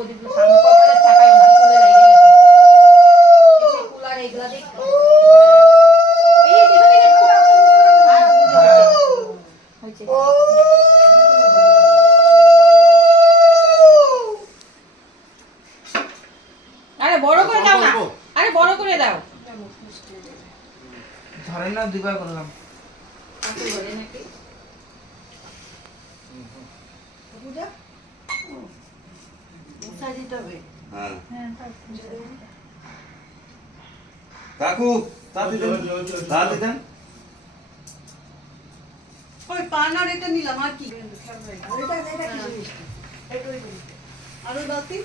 প্রদীপগুলো সামনে ওই পানার এটা নিলাম আর কি? আর ওই বাতি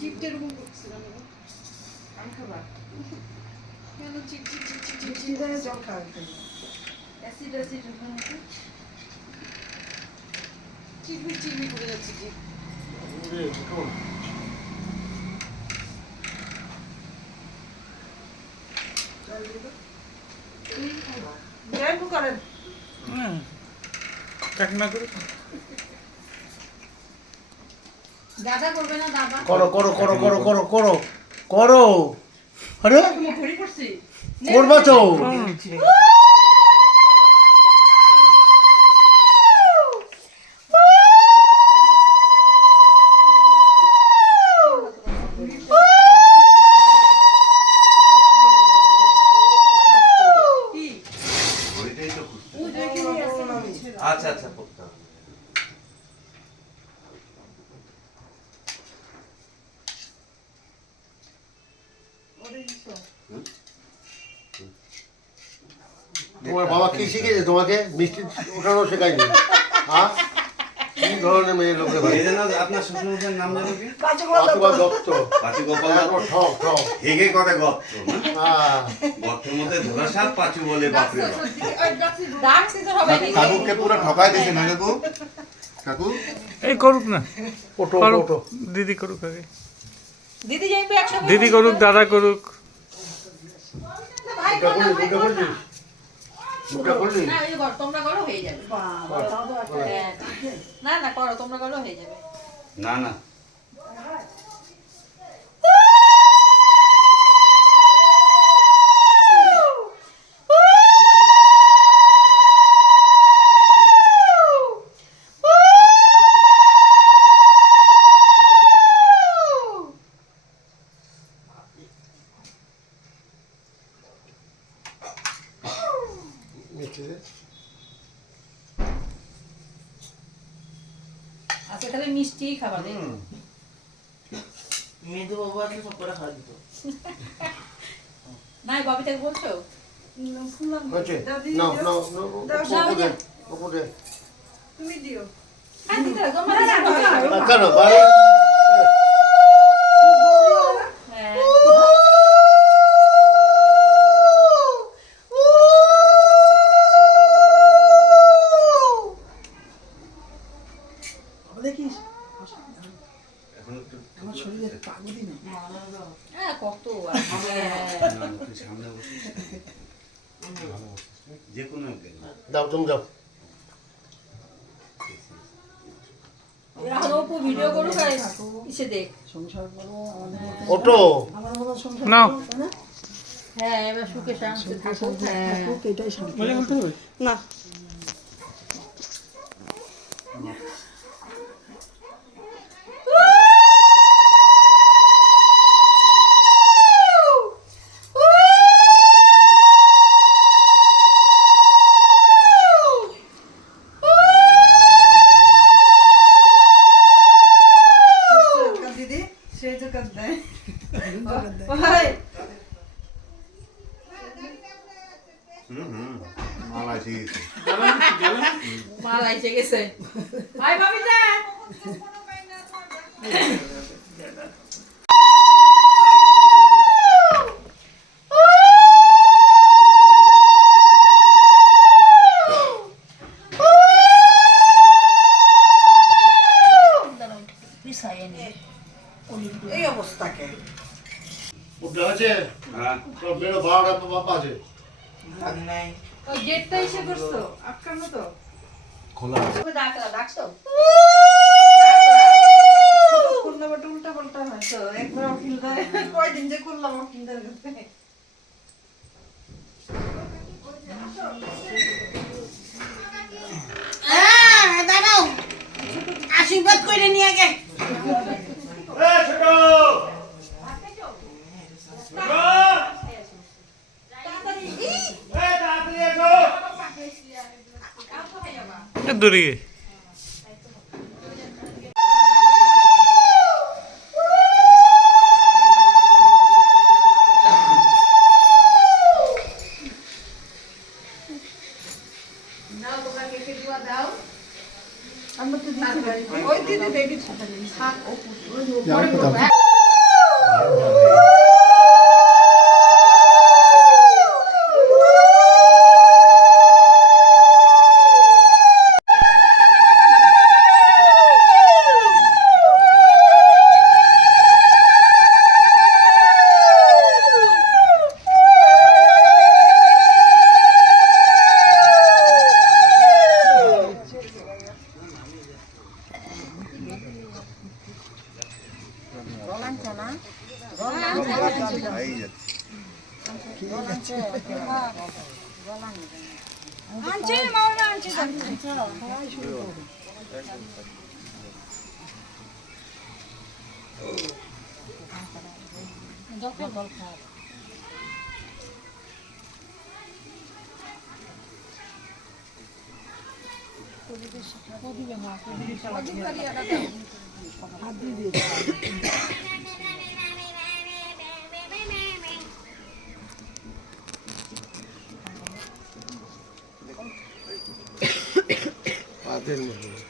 চিপটা এরকম করছিলাম কেন chip chip chip chip chip acid acid চিপি চিপি করে যাচ্ছে চিপ গল্প করেন কাকিমা করে দাদা করবে না দাদা করো করো করো করো করো করো। আরে? করবা তো কি ওইটাই তো খুঁজতে আচ্ছা আচ্ছা করতে হবে। তোমার বাবা কি তোমাকে মিষ্টি ওঠানো শেখায়নি। হ্যাঁ? কি ধরনের মেয়ে লোকে ভাই আপনার শ্বশুরের নাম জানো কি? অথবা দত্ত। পাঁচু ঠক ঠক। হেগে করে গর্ত হ্যাঁ। মধ্যে পাঁচু বলে বাপরে। কাকুকে পুরো ঠকাই দিয়েছে না কাকু? কাকু? এই করুক না। ওটো ওটো দিদি করুক আগে। দিদি যাইবে একসঙ্গে দিদি করুক দাদা করুক। মুখটা খুললি? না এই কর তোমরা করো হয়ে যাবে। না না করো তোমরা করো হয়ে যাবে। না না মিষ্টি দে। আজকে তাহলে মিষ্টি খাবার দেখ মেয়েদের বাবু আসলে সব করে খাওয়া দিত। না ববি থেকে বলছো তুমি দিও। হ্যাঁ কেন বাড়ি হ্যাঁ দেখিস এখন একটু আমার শরীরে পাগলি না হ্যাঁ কত আর হ্যাঁ। না, তুই সামনে বসিস যে কোনো একদিন দাও তুমি দাও এখন অপু ভিডিও করুক আর ইসে দেখ সংসার করো আমাদের মতো ওটো আমার মতো সংসার নাও। করো, তাই না? হ্যাঁ এবার সুখে শান্তি থাকুক হ্যাঁ। এটাই শান্তি। না। বেরো বারোটা বাবা আছে। ওই গেটটা এসে করছ আটকানো তো খোলা ডাকলা ডাকছো খুললে বাট উল্টা পাল্টা হয়। তো একবার অকিল দেয় কয়দিন যে করলাম কাছে দাঁড়াও আশীর্বাদ করে নিয়ে গে দূরে Ançelim orada ançelim. Doktor balık Hadi bir 嗯。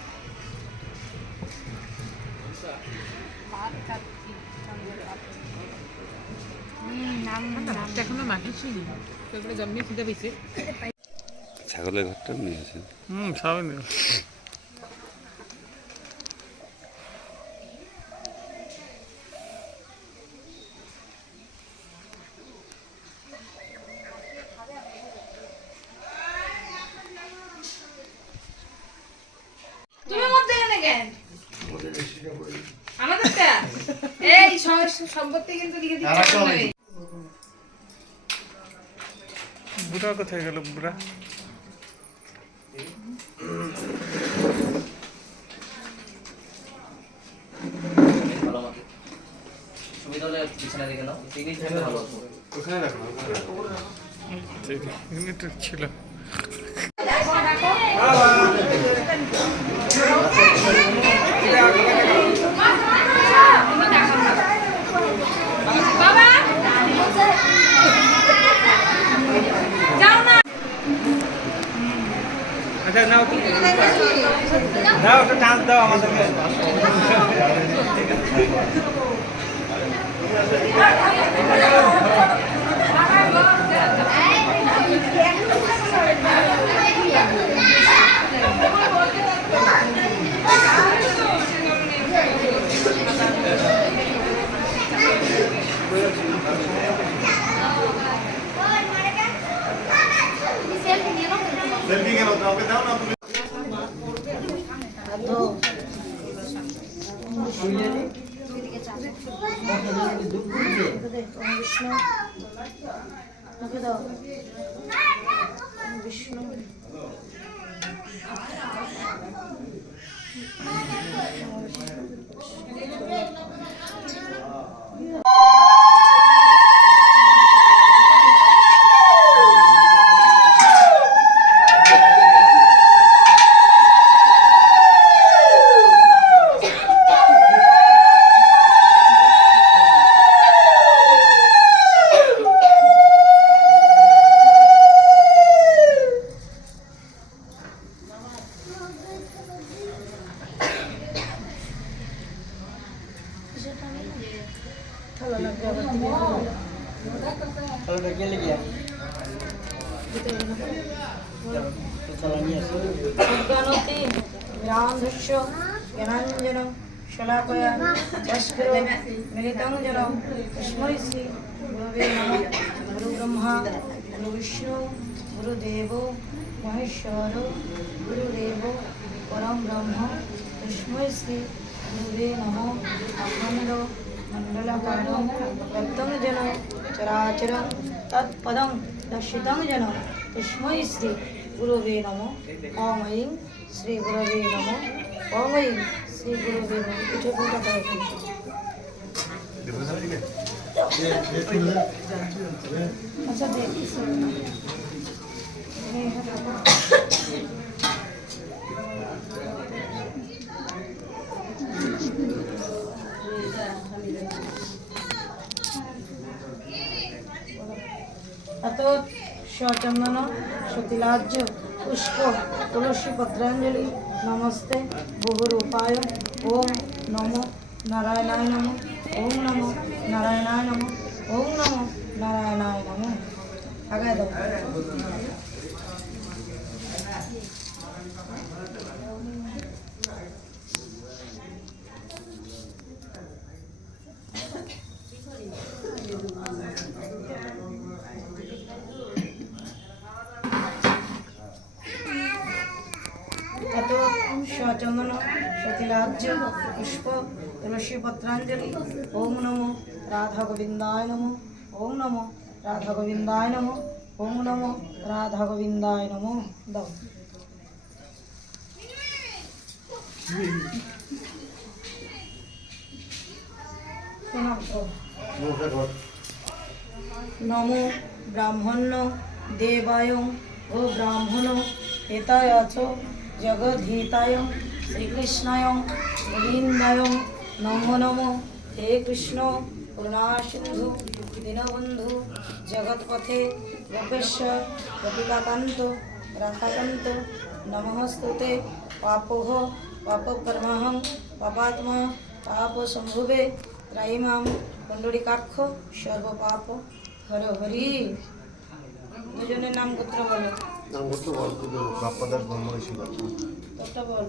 ছাগলের ঘরটা নিয়ে হুম আমাদেরটা এই সম্পত্তি কিন্তু লিখে দিচ্ছে বুড়া কোথায় গেল বুড়া। সুবিধা হলে পিছনে রেখে নাও পিকনিক থাকলে ভালো এখানে তো ছিল বাবা যাও না আচ্ছা নাও তুমি অজ্ঞানতে ব্রহ্মা গুরু বিষ্ণু গুরুদেব মহেশ্বর গুরুদেব পরম ব্রহ্ম তস্मै শ্রী গুরুবে নমঃ অখণ্ড মণ্ডলকারম ব্যক্তং জন চরাচরম তৎপদং দর্শিতং জন তস্मै শ্রী গুরুবে নমঃ ওম ঐং শ্রী গুরবে নমঃ ওম ঐং শ্রী গুরবে নমঃ কিছু কথা বলছি আচ্ছা দেখি এত সচন্দন সতীলাজ্য পুষ্প তুলসী পত্রাঞ্জলি নমস্তে বহুরূপায় ওম নমো নারায়ণায় নম ওম নমো নারায়ণায় নম আগায় দাও। এত সচন্দন সতীলাজ্য পুষ্প, তুলসী পত্রাঞ্জলি। রাধা গোবিন্দায় নমো ওম নমো রাধা গোবিন্দায় নমো ওম নমো রাধা গোবিন্দায় নমো দাও। নমো ব্রাহ্মণ্য দেবায় ও ব্রাহ্মণ হেতায় চ জগদ্ধিতায় শ্রীকৃষ্ণায় গোবিন্দায় নমো নমো হে কৃষ্ণ করুণাসিন্ধু দীনবন্ধু জগৎপথে গোপেশ্বর গোপিকাকান্ত রাধাকান্ত নমস্তুতে পাপোহ পাপকর্মাহং পাপাত্মা পাপ সম্ভুবে ত্রাইমাম কুণ্ডলিকাক্ষ সর্বপাপ হর হরি দুজনের নাম গোত্র বলো নাম করতে বল বাপ্পাদার ব্রহ্ম ঋষি তোরটা বল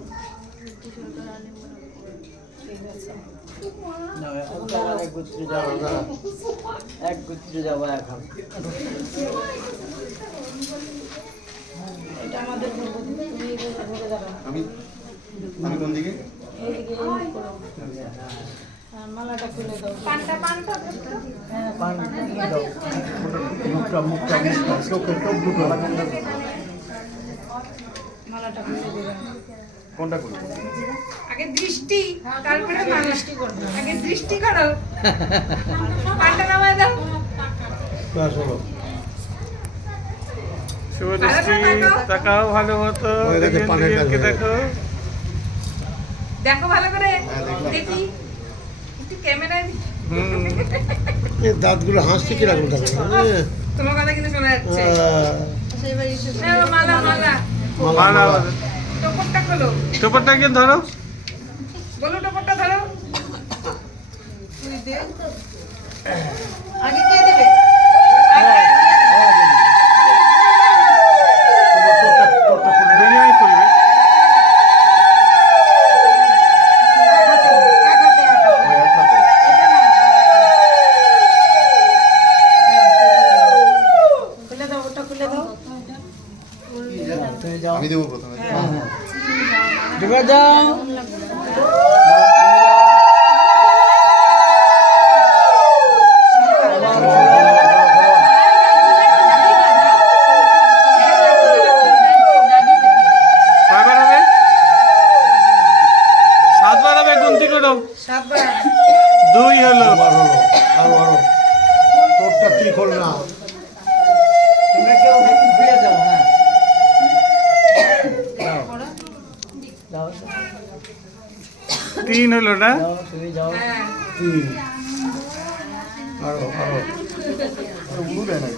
ঠিক আছে এক গোত্রে যাব এক গোত্রে যাব এখন। এটা আমাদের আমি আমি কোন দিকে? এইদিকে এই মুখ করো। আর মালাটা খুলে দাও। পানটা পানটা। হ্যাঁ পান দাও। মুখটা মুখটা মুখটা চোখে চোখ দুটো। মালাটা খুলে দিবেন কোনটা করি আগে দৃষ্টি তারপরে মিষ্টি করবে আগে দৃষ্টি করো। পানটা নামায় দাও। তাকাও ভালো মতো হয়ে হয়ে দেখো। দেখো। ভালো করে। হ্যাঁ, দেখি। ক্যামেরায় দাঁতগুলো হাসছে হ্যাঁ। তোমার কথা কিন্তু শোনা যাচ্ছে। মালা মালা। মালা টোপরটা খোলো। টোপরটাকে ধরো। বলো টপরটা ধরো। তুই দে আগে কে তোরটা করো না? তোমরা কেউ দাও হ্যাঁ যাও যাও তিন হলো না? তুমি যাও। তিন। আরও আরও। দেয় না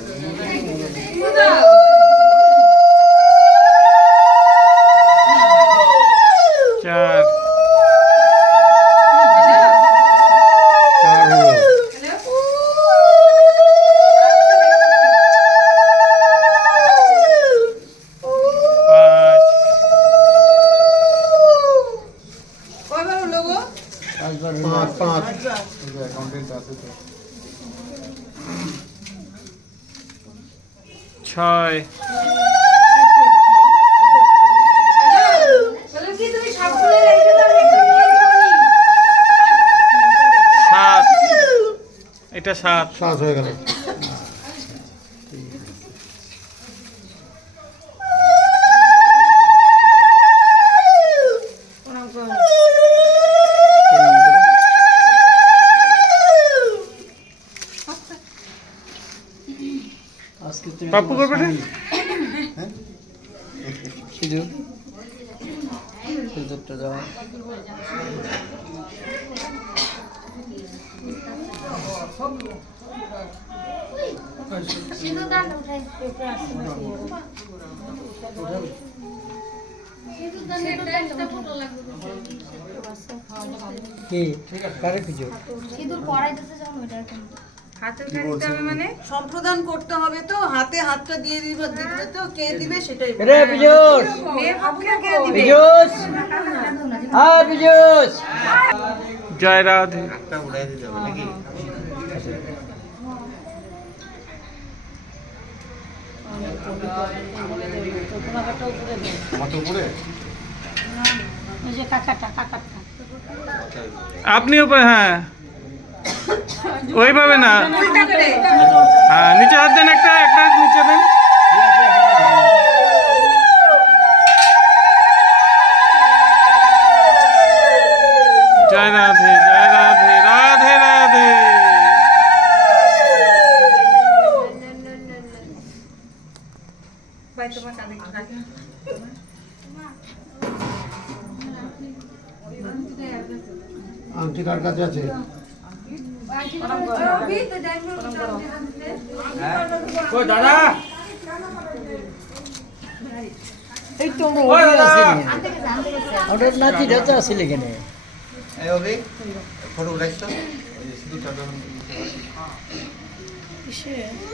সাত। সাত হয়ে গেল। পাপ্পু করবে না সিঁদুর সিঁদুরটা যাও সিঁদুর দানটা উঠাই সিঁদুর দানটা ফটো লাগবে কি? কারে খুঁজো? সিঁদুর যখন মানে? সম্প্রদান করতে হবে তো হাতে হাতটা দিয়ে দিব দিবে তো কে দিবে সেটাই রে বিজোস! কে দিবে? বিজোস! হ্যাঁ বিজোস! জয় রাধে। একটা উড়াই দিতে হবে নাকি? মাথা উপরে ওই যে কাকাটা কাকাটা আপনি উপরে হ্যাঁ ওইভাবে না উল্টা করে হ্যাঁ নিচে হাত দেন একটা একটা নিচে দেন জয় রাধে জয় রাধে রাধে রাধে ভাই তোমার কাঁধে কাঁধে আংটি কার কাছে আছে? এই তো ওটা নাচি ঢাচা আসিল এখানে। ফটো উঠাইছ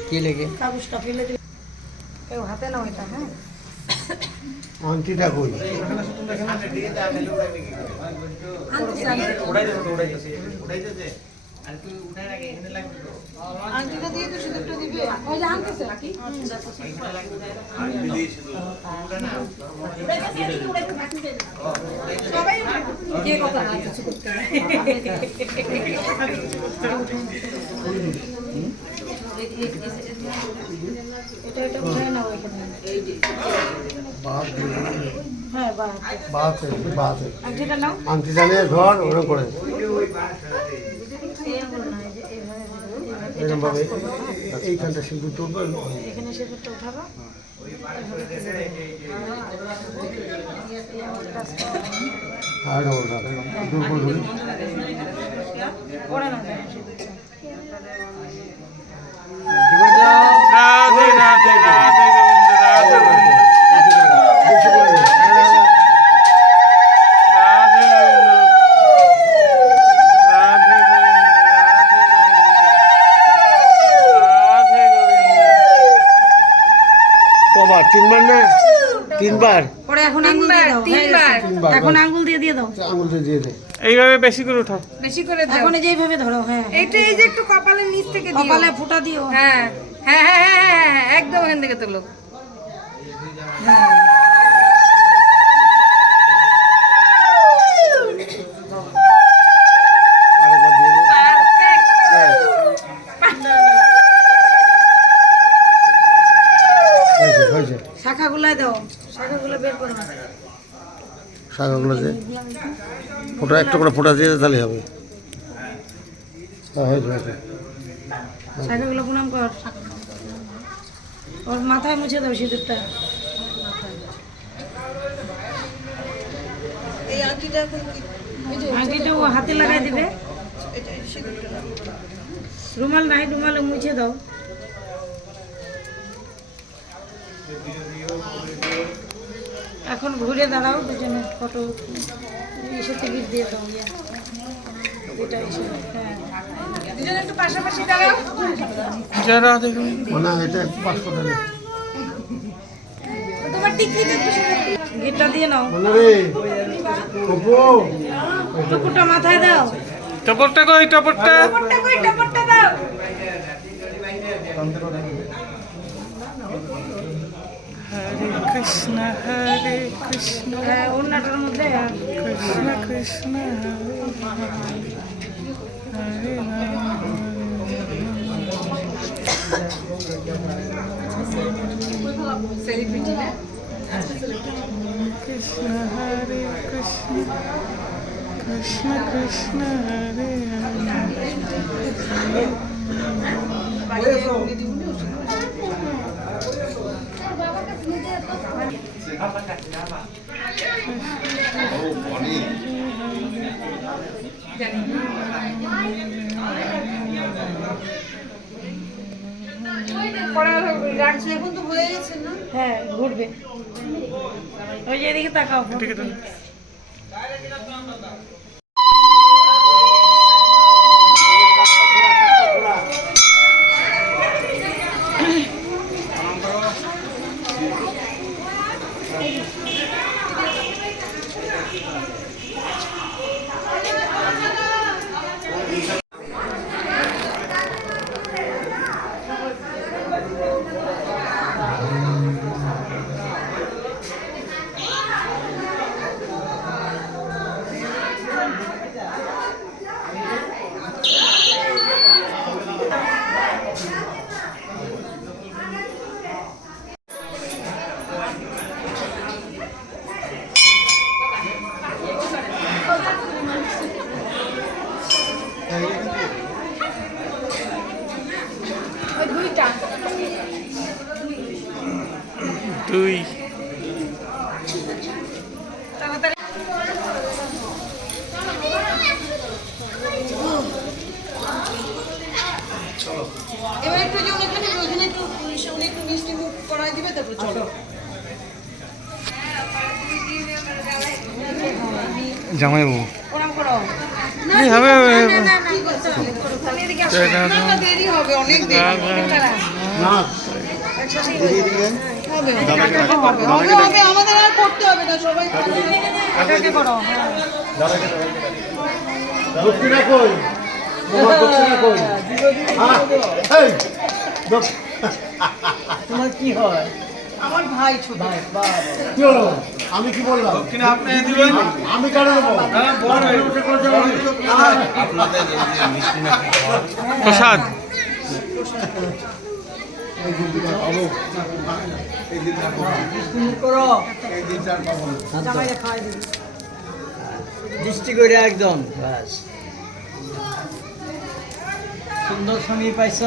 কি লেগে? কাগজটা ফেলে কেউ হাতে নাও এটা হ্যাঁ। আংটিটা কই? আংটিটা দিয়ে তো সিঁদুরটা দিবে। ওই যে আনতেছে নাকি? সবাই কে কথা এটা এটা উঠে নাও এখানে বাদ হ্যাঁ বা বাদ বাদ আংটিটা নাও আংটিটা নিয়ে ধর ওরকম করে এরকম ভাবে এইখানটা সিঁদুর তুলবো এখানে সেতুরটা উঠাবো আর এরকম করে ধরি পরে না কবার? তিনবার না? তিনবার? পরে এখন আঙ্গুল দিয়ে দাও। দিয়ে দিয়ে দাও। আচ্ছা, দিয়ে দিয়ে এইভাবে বেশি করে উঠাও। বেশি করে দাও। এখন যেইভাবে ধরো হ্যাঁ। একটু কপালের নিচ থেকে কপালে ফোঁটা দিও। হ্যাঁ। হ্যাঁ হ্যাঁ হ্যাঁ হ্যাঁ, হ্যাঁ একদম এখান থেকে তোলো শাখাগুলাই দাও শাখাগুলো বের করো। শাখাগুলো ফোটা একটা করে ফোটা দিয়ে দে, তাহলে হবে। হ্যাঁ শাখাগুলো প্রণাম কর ওর মাথায় মুছে দাও সিঁদুরটা আংটিটা ও হাতে লাগাই দিবে। রুমাল নাই রুমালে মুছে দাও। এখন ঘুরে দাঁড়াও দুজনে ফটো এসে টিকিট দিয়ে দাও। এটা হ্যাঁ। জয় রাধে মানে এটা পাঁচশো টাকা গিটটা দিয়ে নাও। টুকুটা মাথায় দাও। টপরটা কই টপরটা? টাপটটা কই টাপটটা দাও। হরে কৃষ্ণ হরে কৃষ্ণ। হ্যাঁ মধ্যে। কৃষ্ণ কৃষ্ণ হরে হরে রাম সেলিব্রিটি না কৃষ্ণ হরে কৃষ্ণ কৃষ্ণ কৃষ্ণ হরে হরে রাখছি এখন তো হয়ে গেছে না? হ্যাঁ ঘুরবে। ওই যে এদিকে তাকাও ঠিক আছে দুই এবার একটু যে ওখানে ওখানে একটু উনি একটু মিষ্টি মুখ করাই দিবে তারপর চলো। জামাইবাবু। প্রণাম করো। হবে হবে, হবে। জয় রাধা। না, দেরি হবে অনেক দেরি। না হবে হবে হবে হবে। আমাদের আর করতে হবে না সবাই করো। দক্ষিণা কই দক্ষিণা কই এই দক্ষ- তোমার কি হয়? আমার ভাই ছোট। কি হলো? আমি কি বললাম? আমি কেন দেবো আপনাদের এই যে না প্রসাদ। দৃষ্টি করে একদম। ব্যাস। সুন্দর স্বামী পাইছ।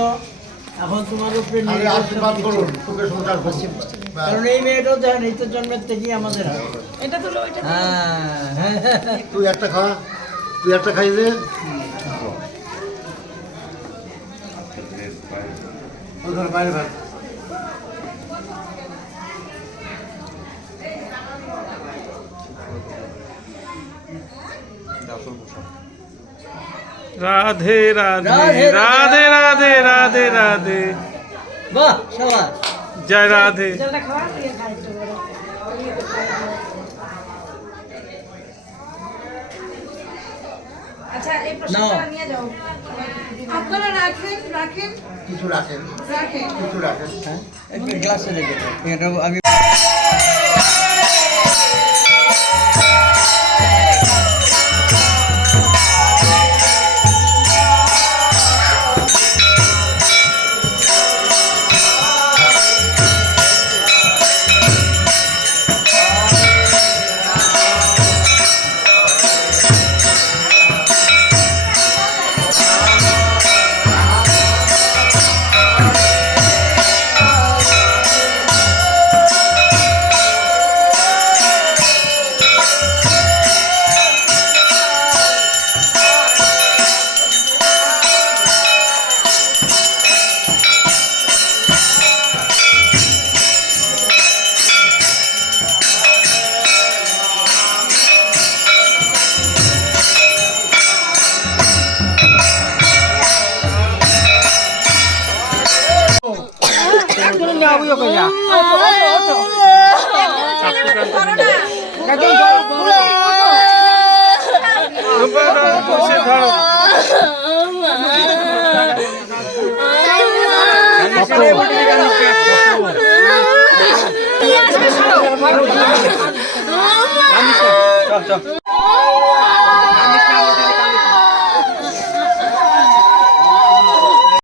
এখন তোমার উপরে আরে আশীর্বাদ করুন সুখে সংসার করুন। কারণ এই মেয়েটাও দেখেন এই তো জন্মের থেকেই আমাদের এটা এটা হ্যাঁ। তুই একটা খা তুই একটা খাই দে। বাইরে ভাত রাধে রাধে রাধে, রাধে রাধে রাধে রাধে। বাহ সবাই জয় রাধে। আচ্ছা এই প্রসাদটা নিয়ে যাও। আপনারা রাখেন রাখেন। কিছু রাখেন। রাখেন। কিছু রাখেন। একটু গ্লাসে রেখে এটা আমি